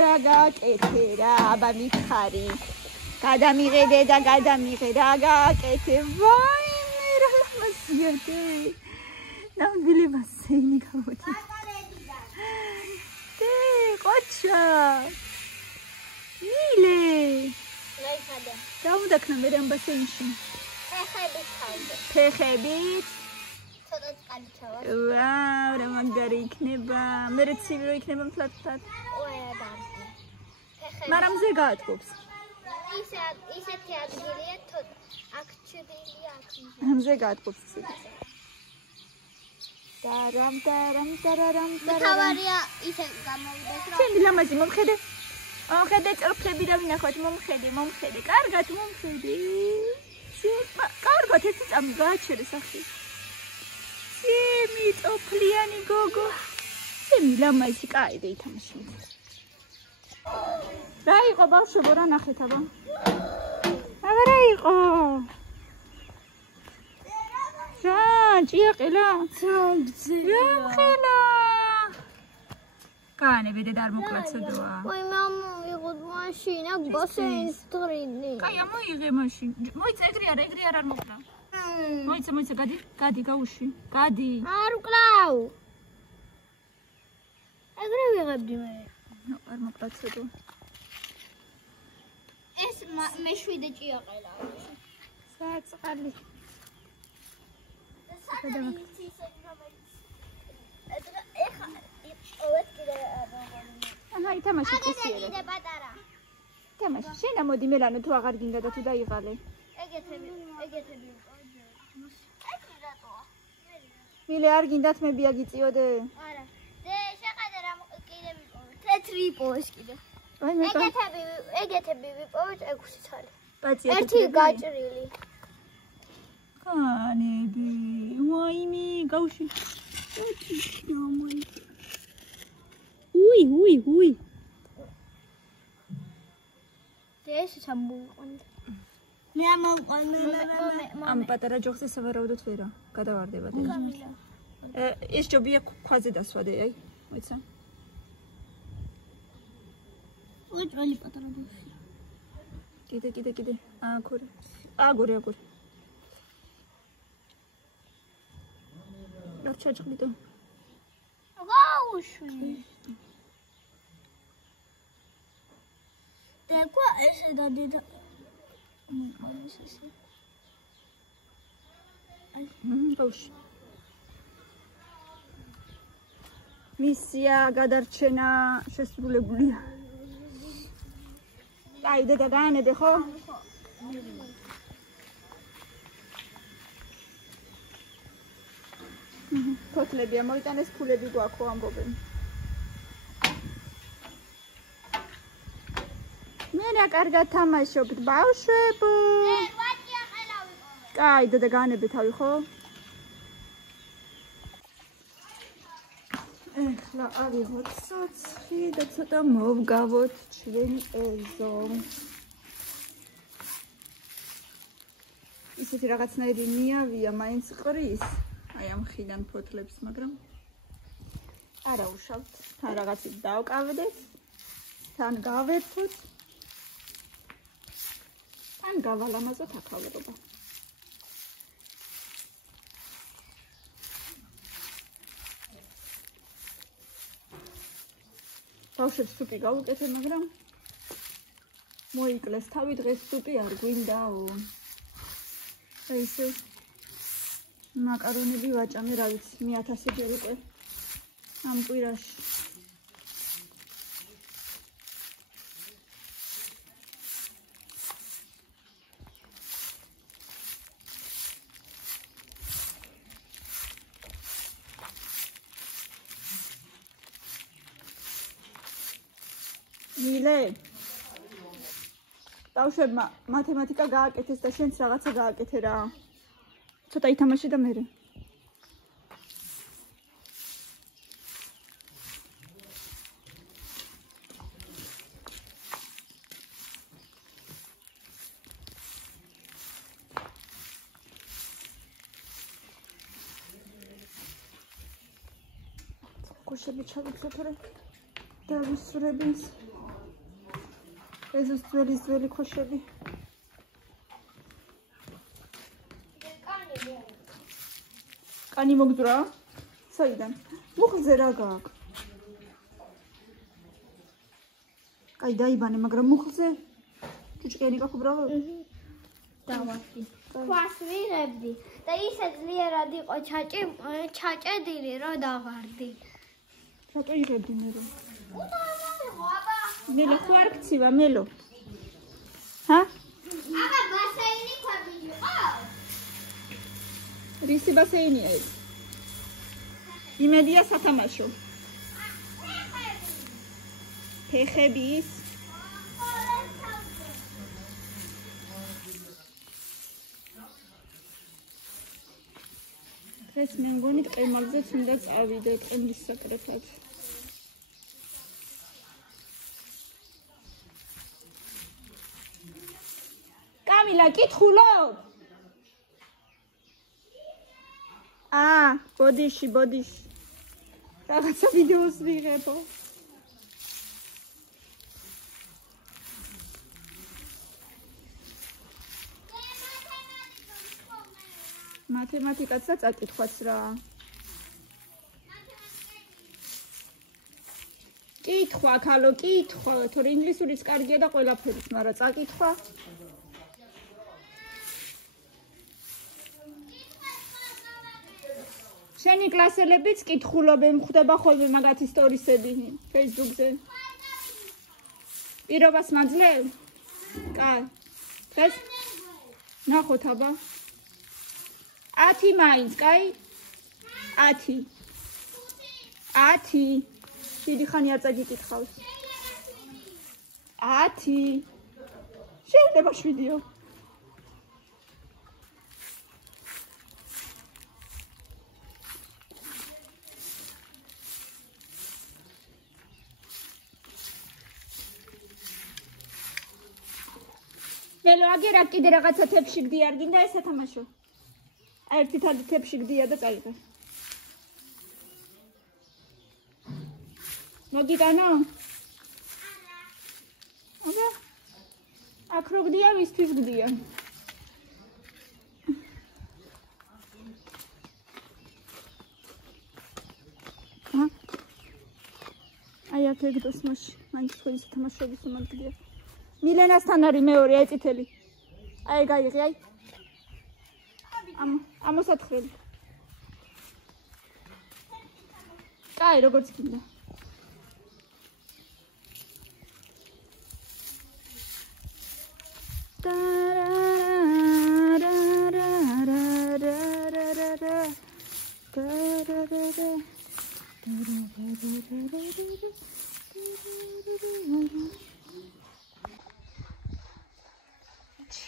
რა გაკეთე რა აბა მითხარი გადამიღე და გადამიღე რა გაკეთე ვაიმე რა მასიათე ნამდვილი ბასეინი გავოდი დე ყოჩა მილე ლაიხადა დავუდაქნა მე ამ ბასეინში ფეხებით ცოტა წალიჩავა ვაუ რა მაგარი იქნება მე ცივი რო იქნება მთლად მაგრამ ზე გაატყობს ისეთი ადგილია თოთ აქ ჩებილია აქ ამზე გაატყობს ცივი დარამ თავარია ისე გამოვიდეს რომ ჩემი ლამაზი მომხედე წერფლები და ვინახოთ მომხედე კარგად მომხედე კარგად ერთი წამი გააჩერე სახი ჩემი ტოფლიანი გოგო ჩემი ლამაზი კაი და ითამაში რა იყო ბავშვებო რა ნახეთ აბა რა იყო რა ჭიაყელა ხელა კანები და არ მოკლაცოდოა ой мама ვიღოთ მაშინ აქ ბასეინს დრინი კაი მოიღე მაშინ მოიცა ეგრე არ მოკლა მოიცა გადი გაუში გადი არ ვკლავ ეგრე ვიღებდი მე არ მოკლაცოდო ეს მეშვიდე ჭიაყელა საწყალი ანა ითამაში წესიერე ითამაში შენა მოდი მელანო თუ აღარ გინდა და თუ დაიღალე ეგეთები მილე არ გინდათ მე ბიაგიწიოდე არა დე შეყადე რა კიდე ვიპოვეთ თეთრი იპოვეს კიდე ეგეთები ვიპოვეთ 6 ცალი ერთი გაჭრილი კანები ვაიმე გავში უი ეს სამყონდა მე ამ პატარა ჯოხზე სავარაუდოდ ვერა გადავარდება და ეს ჯობია ქვაზე დასვადე აი მოიცა უჭველი პატარა ჯოხი კიდე აგური რა ჩაჭყიდო გაუშვი დეკვა ესე და დედა მისია გადარჩენა შესრულებულია აი დედა გაანებე ხო ფოთლებია მოიტანეს ფულები გვაქვს ამბობენ მე რა კარგად თამაშობთ ბავშვებო კაი დედა გაანებე თავი ხო ეხლა ავიღოთ სოცხი და ცოტა მოვგავოთ ჩვენ ეზო ისეთი რაღაცნაირი ნიავია მაინც ყრის აი ამ ხიდან ფოთლებს მაგრამ არა უშავთ თან რაღაცით დავკავდეთ თან გავერთოთ თან გავალამაზოთ აქავრობა ბავშვებს თუკი გავუკეთე მაგრამ მოიკლეს თავი დღეს თუკი არ გვინდაო ესე მაკარონები ვაჭამე რა ვიცი მე 1000 ჯერ უკვე ამ კვირაში მილე ბავშვებმა მათემატიკა გააკეთეს და შენც რაღაცა გააკეთე რა ცოტა ითამაშე და მერე კუშები ჩავიცოთ რა და ვისურებინს ეს ძველი ქოშები. კანი მოგძვრა? საიდან? მუხლზე რა გაქვს? კაი დაიბანე, მაგრამ მუხლზე ჭუჭყიანი გაქვს უბრალოდ? დავახტი. ქვას ვიღებდი და ისე ძლიერად იყო ჩაჭედილი, რომ დავარდი. რატო იღებდი მე რომ? აბა, მელო ხო არ გცივა, მელო? ჰა? აბა ბასეინი ქვები იყო? რისი ბასეინია ეს? იმედია სათამაშო. ფეხების? დღეს მე მგონი ტყემალზეც უნდა წავიდე ტყემლის საკრეფად. კამილა, კითხულობ? ბოდიში. რაღაცა ვიდეოს ვიღებო. მათემატიკაცა წაკითხვაც რა. კითხვა, ქალო, კითხვა, თორე ინგლისურიც კარგია და ყველაფერიც, მაგრამ წაკითხვა. შენი კლასელებიც კითხულობენ, ხვდება ხოლმე მაგათი სტორისები Facebook-ზე. პირობას მაძლევ? კაი. დღეს ნახოთ აბა. 10 მაინც, კაი? 10. დიდი ხანი არ წაგიკითხავს. 10. შეიძლება 7-ო. მელო აგერა კიდე რაღაცა თებში გდიარ გინდა ეს ათამაშო. ერთი თადი თებში გდია და წაიღე. მოგიტანო? აბა. აქ რო გდია, ვისთვის გდია? აი აქ ეგდოს მაშინ, მაინც თქვენი სათამაშოების უმად გდია. მილენასთან არის მეორე აი წითელი. აი გაიღე, აი. ამოსათხრელი. კაი, როგორც გინდა.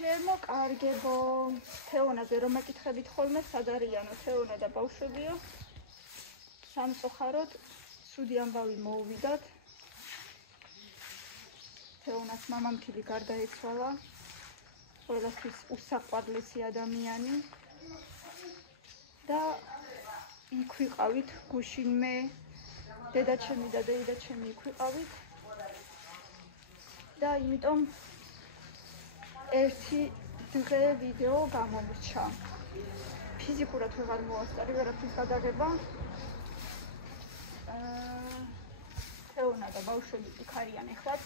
ჩემო კარგებო, თეონაზე რომ მეკითხებით ხოლმე, სად არიანო თეონა და ბავშვებიო? სამწუხაროდ, ცუდი ამბავი მოუვიდათ. თეონას მამამთილი გარდაეცვალა. ყველასთვის უსაყვარლესი ადამიანი. და იქ ვიყავით გუშინ მე, დედაჩემი და დეიდაჩემი იქ ვიყავით. და იმიტომ ერთი დღე ვიდეო გამომრჩა. ფიზიკურად ვეღარ მოასწარი, ვერაფრის გადაღება. თეონა და ბავშვები იქ არიან ეხლაც.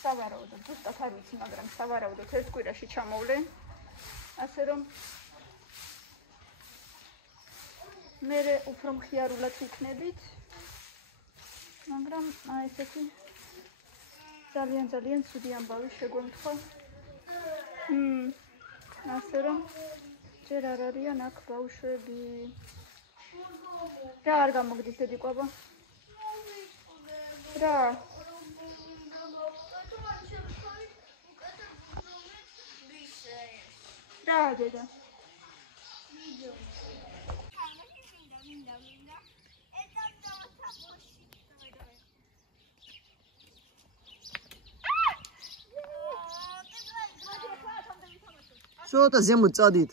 სავარაუდოდ, ზუსტად არ ვიცი, მაგრამ სავარაუდოდ ერთ კვირაში ჩამოვლენ. ასე რომ მე უფრო მხიარულად ვიქნებით. მაგრამ ესეთი ძალიან ცუდი ამბავი შეგვემთხვა. ასე რომ ჯერ არ არიან აქ ბავშვები. რა არ გამოგდის დედიყვაბა? რა? რა დედა? ცოტა ზემოთ წადით.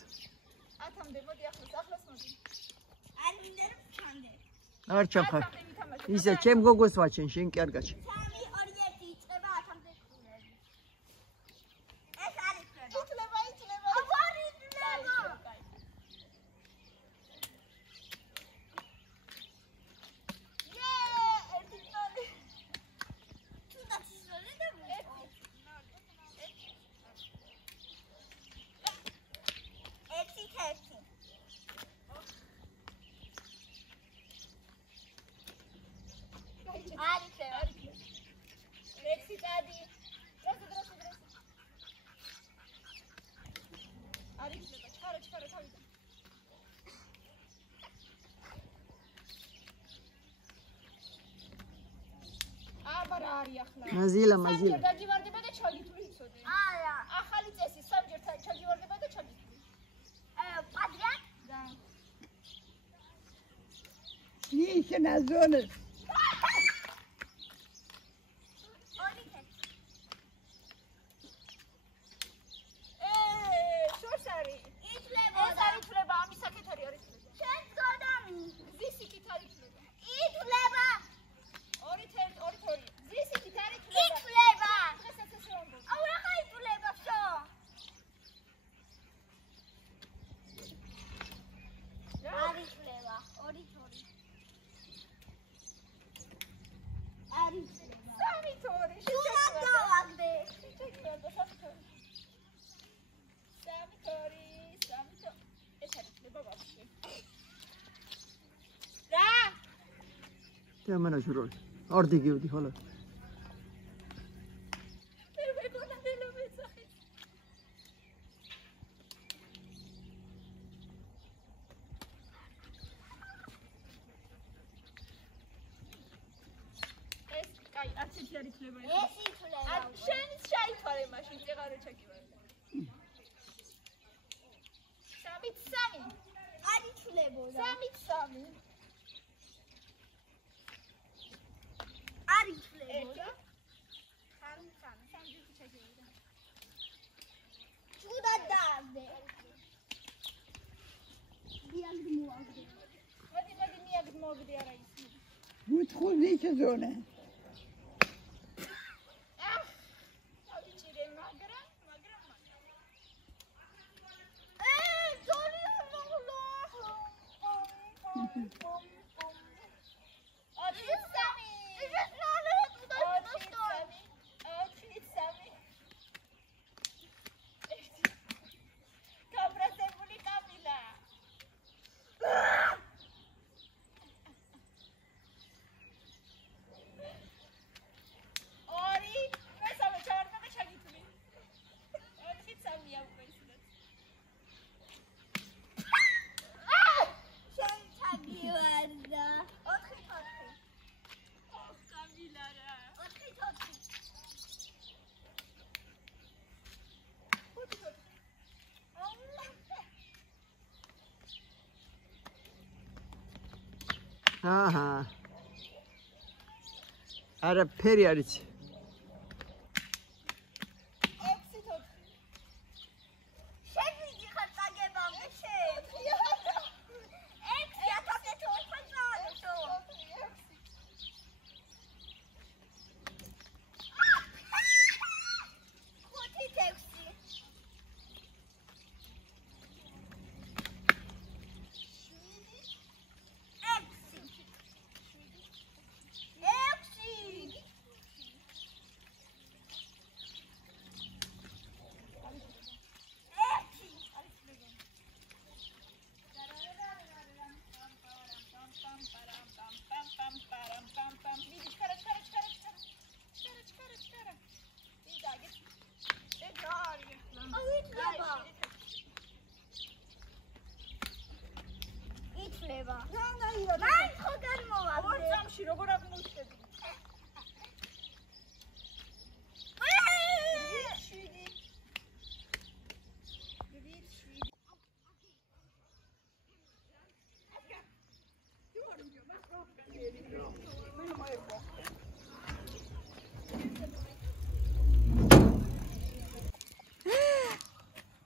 ათამდე მოდი ახლოს მოდი. არ მინდა რომ ჩამდე. არ ჩაფარ. ისე ჩემ გოგოს ვაჩენ, შენ კი არ გაჩენ. 3 2 1 იწყება ათამდე. მაზილა მაზილა. დაგივარდება და ჩაგითვლი იცოდე. არა. ახალი წესი სამჯერ ჩაგივარდება და ჩაგითვლი. პატრიარქ? და. ისე ნაზონე. შორსარი. ითვლება. ეს არ ითვლება, ამის საკეთარი არ ითვლება. შენ გონამი. ზისით არ ითვლება. ითვლება. 2-1-2. ზისით არ ითვლება. ითვლება. დღესაც ესე ვამბობ. აუ რა ითვლება შო? არ ითვლება. 2-2. არ ითვლება. 3-2. შუნა გავაგდე. შეჭექება 3-2. 3-2. ეს არ ითვლება ვაფშე. რა? თემანაშურო. ორდი გივდი ხოლო. არც ერთი არ ითვლება. ეს ითვლება. შენიც ჩაითვალე მაშინ წეღარო ჩაკივარ. 3-3. არ ითვლებოდა. 3-3. არ ითვლებოდა. 3-3. სამჯერ ჩაკივარ. შუნა დააგდე. მიაგდე მოაგდე. მოდი მიაგდ მოგდი არა ის. უთხუზი ზონე. ავიჭირე მაგრამ. ზოლი მოგლო. 3-3. ეს ნალე თუდასტო. 3-3. გაბრაზებული კამილა. ორი, მესამე ჩავარდა და ჩაგითვლი. 4-3 აუყისდეთ. შენ ჩაგივარდა. 4-4. კამილა რა. 4-4. აჰა. არა ფერი არის. 6-4. შენ ვიძი ხარ წაგებამდე შენ. 6 ათასე თორფაზალო. 5-6. ითვლება. მან ხო განმოვაგდე. ორ წამში როგორ აღმოჩნდი? 7.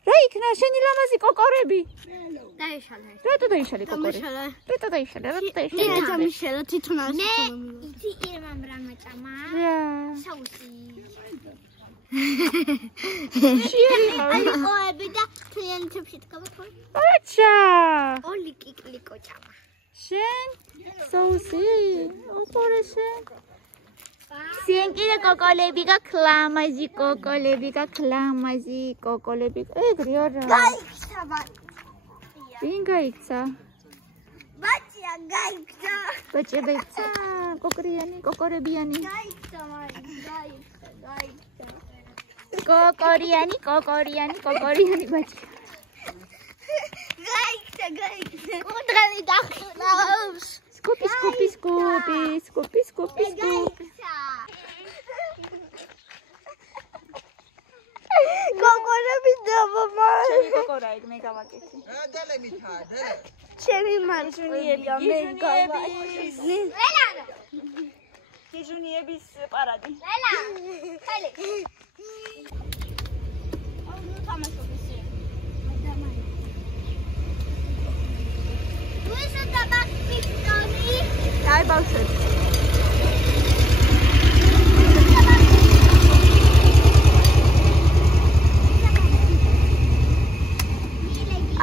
რა იქნა შენი ლამაზი კოკორები? დაიშალე. რატო დაიშალე კოკორები? რატო დაიშალე? დამიშალა თვითონ არ შეფორმო. იცი ირმამ რა მაჭამა? რა. საუსი. შეერი. ოები და თლიანთებში დგავთვალ. აჩა. ოლი კიკლიკო ჭამა. შენ соуси. ოპორე შენ. სიენკირე კოკოლები გაკლამაზი კოკოლები გაკლამაზი კოკოლები. ეგრე არა. გაიქცა ბატია. ვინ გაიქცა? ბატია გაიქცა. ბაჭებეცა კოკრიანი კოკორებიანი. გაიქცა მაინც გაიქცა. კოკორიანი კოკორიანი ბაჭი. გაიქცა. კუდრალი დახტავს. სკუპი. გაიქცა. ეგ მე გავაკეთე. დელე მითა, დელე. ჩემი მანწვიებია მე გავაკეთე. ველანა. გიჟუნიების პარადი. ველა. ხელი. აუ ნუ თამაშობ ისე. ადამიანი. ნუ ისე დაბახტი. აი ბავშვები.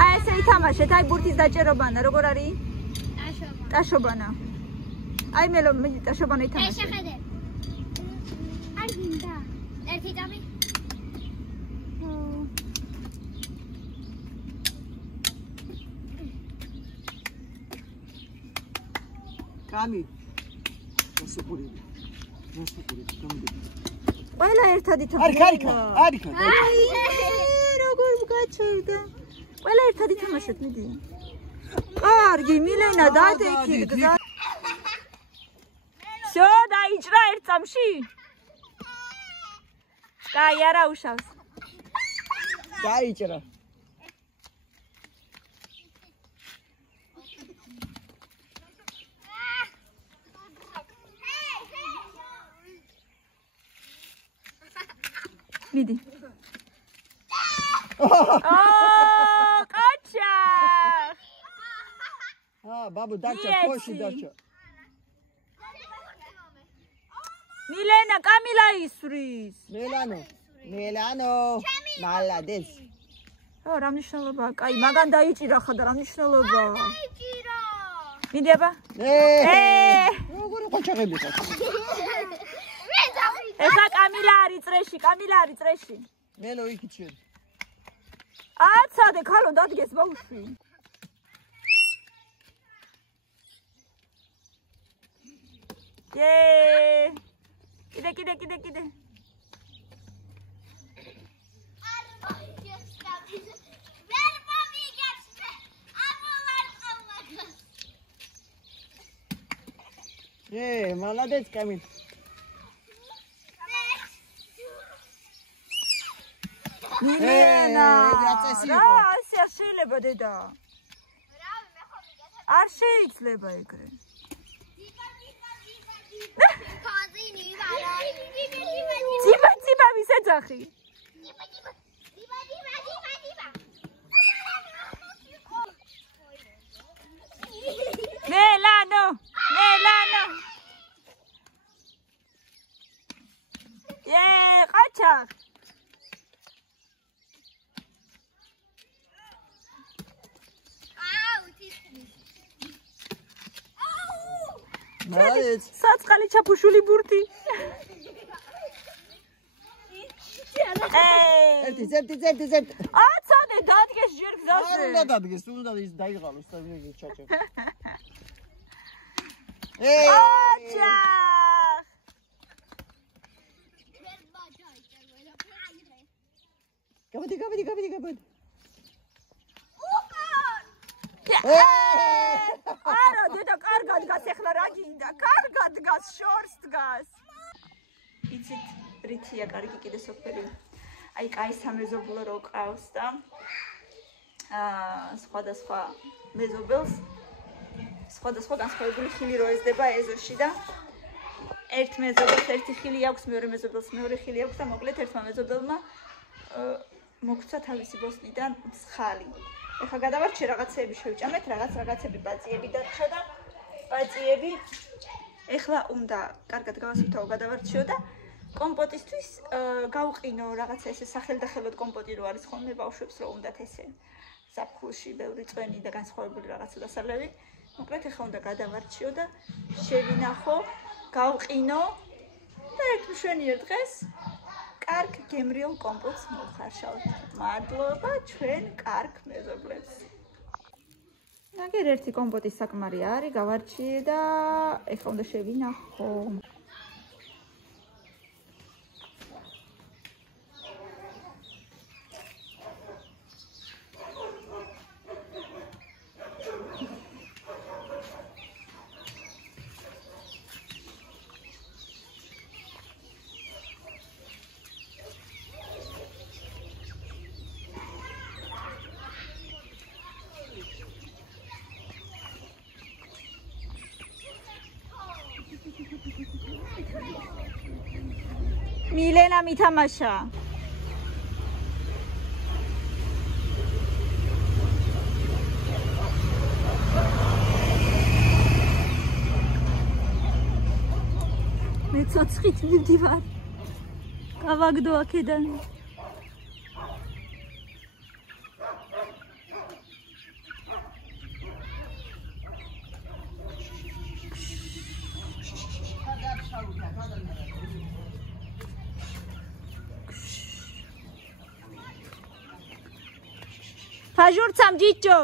აი ესე ითამაშეთ, აი ბურთის დაჭერობანა, როგორ არის? ტაშობანა. აი მე ტაშობანა ითამაშე. შეხედე. არ გინდა. ერთი წამი. კამი. მოსუპური. გამიდი. ყველა ერთად ითამაშე. არიქა. როგორ გაჩერდა. ყველა ერთად ითამაშეთ, მიდი. კარგი, მილენა დადექი გზა. всё, დაიჭრა ერთ წამში. კაი, არა უშავს. დაიჭრა. მიდი. კაჩა. ბაბუ დარჩა, ხოში დარჩა. მილენა, კამილა ისვრის. მელანო. მალადეს. რა მნიშვნელობა? კაი, მაგან დაიჭირა ხა და რა მნიშვნელობა? დაიჭირა. მიდი აბა. როგორ ყოჩაღები ხარ? მე დავი. ეხა კამილა არის წრეში. მელო იქ ჩერ. აცადე, ქალო დადგეს ბავშვი. კიდე. მალადეც კამი. მილენა, რა წესი იყო? ასე არ შეიძლება დედა. არ შეიძლება ეგრე. ციბა ვისეძახი. მელანო. ყაჩა. მალადეც. საწყალი ჩაფუშული ბურთი. ერთი. აცადე, დადგეს ჯერ გზაზე. არ უნდა დადგეს, უნდა ის დაიღალოს და მე ჩაჭერ. აჩა. გავიდი. არა, დედა კარგად გას ახლა რა გინდა? კარგად გას, შორს დგას. იცით, რითია კარგი კიდე სოფელი. აი, კაი სამეზობლო რო ყავს და სხვადასხვა მეზობელს სხვადასხვა განსხვავებული ხილი რო ეძდება ეზოში და ერთ მეზობელს ერთი ხილი აქვს, მეორე მეზობელს მეორე ხილი აქვს და მოკლედ ერთმა მეზობელმა მოგცა თავისი ბოსნიდან ცხალი. ეხლა გადავარჩე რაღაცეები შევჭამეთ, რაღაცები ბაწიები დარჩა და ბაწიები ეხლა უნდა კარგად გავასუფთავო, გადავარჩიო და კომპოტისთვის გავყინო რაღაცა ესე სახელდახელოდ კომპოტი რო არის ხოლმე ბავშვებს რო უნდათ ესე ზაფხულში ბევრი წვენი და განსხვავებული რაღაცა დასალევი. მოკლედ ეხლა უნდა გადავარჩიო და შევინახო, გავყინო და ერთ მშვენიერ დღეს კარგ გემრიელ კომპოტს მოვხარშავთ. მადლობა ჩვენ კარგ მეზობლებს. ნაგერ ერთი კომპოტის საკმარი არის, გავარჩიე და ეხლა უნდა შევინახო. მილენა მითამაშა. მე ცოცხით მივდივარ. გავაგდო აქედან. Пожурцам дичо.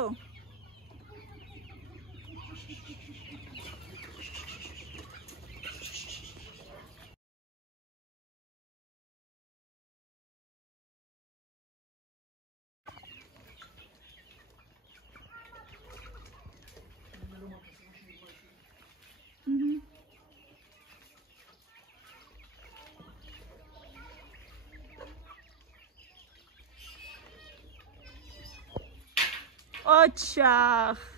Очах.